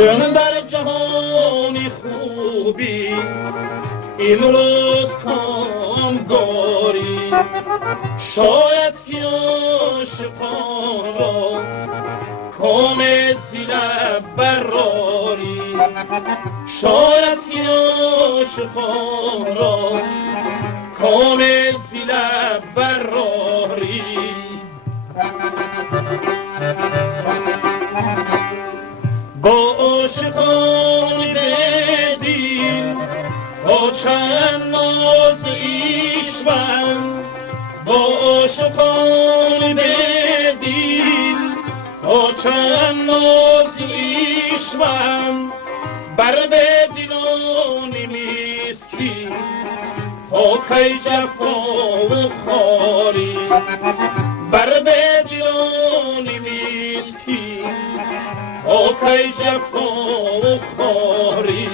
چون در جهانی خوبی امروز کامگاری، شاید که عاشقان را کام زیر براری، شاید که عاشقان را کام زیر براری. با عاشقان بدین با چند ناز ایشون، با عاشقان بدین با چند ناز ایشون، بر به دلان مسکین پاکی جفا و خاری، بر به دلان مسکین پاکی جفا و خاری.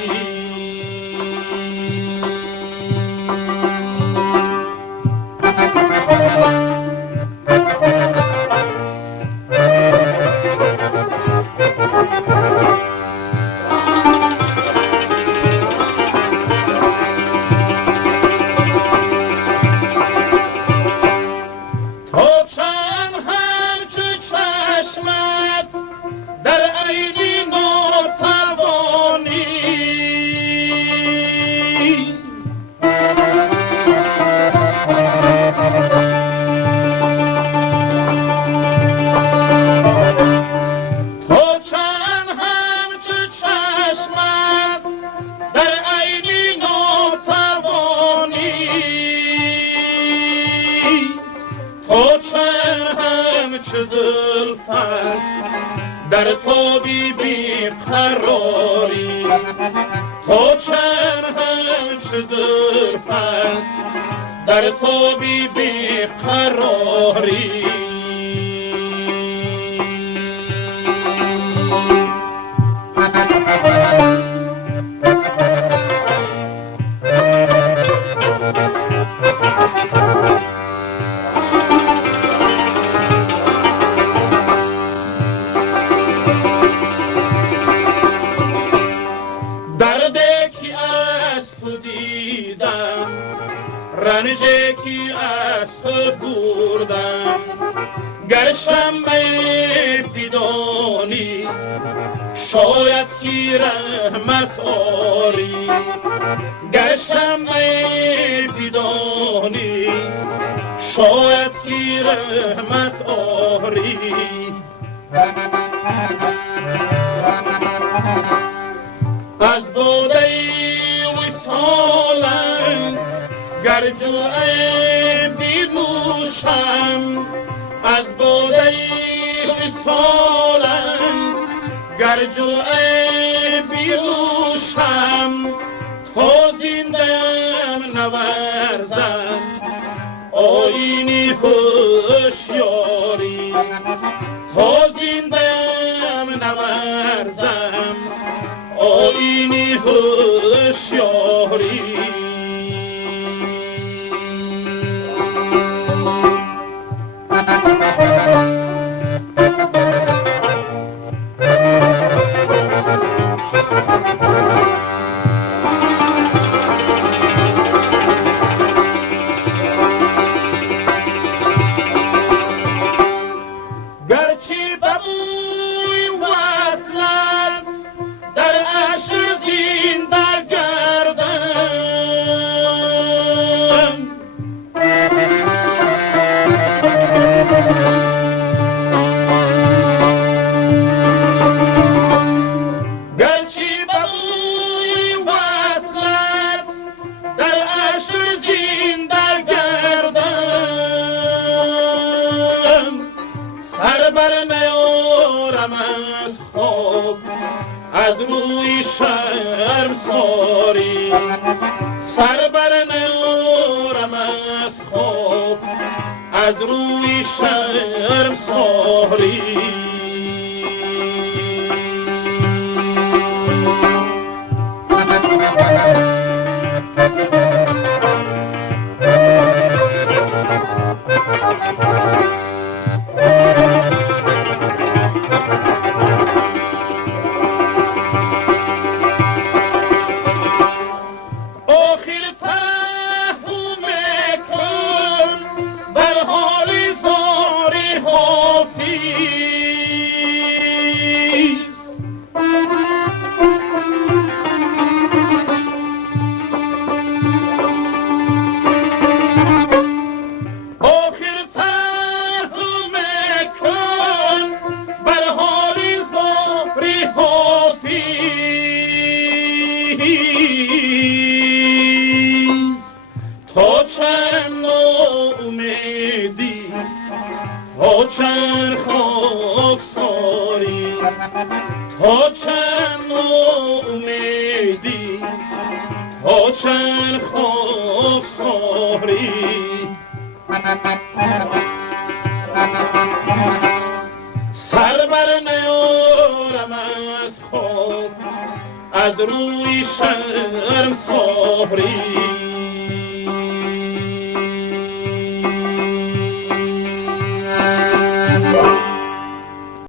در تابی بی قراری، تا چند همچه زلفت در تابی بی قراری. رنجی که از تو بردم گر شمع بدانی، شاید که رحمت آری، گر شمع بدانی شاید که رحمت آری. از باده وصالم گر جرعه بنوشم، از باده وصالم گر جرعه بنوشم، تا زنده‌ام نورزم آیین هوشیاری، تا زنده‌ام نورزم آیین هوشیاری. از روی شرمساری سر بر نیارم از خواب، از روی شرمساری. ها چند امیدی ها چند خاکساری سر بر نیارم از خواب از روی شرم ساری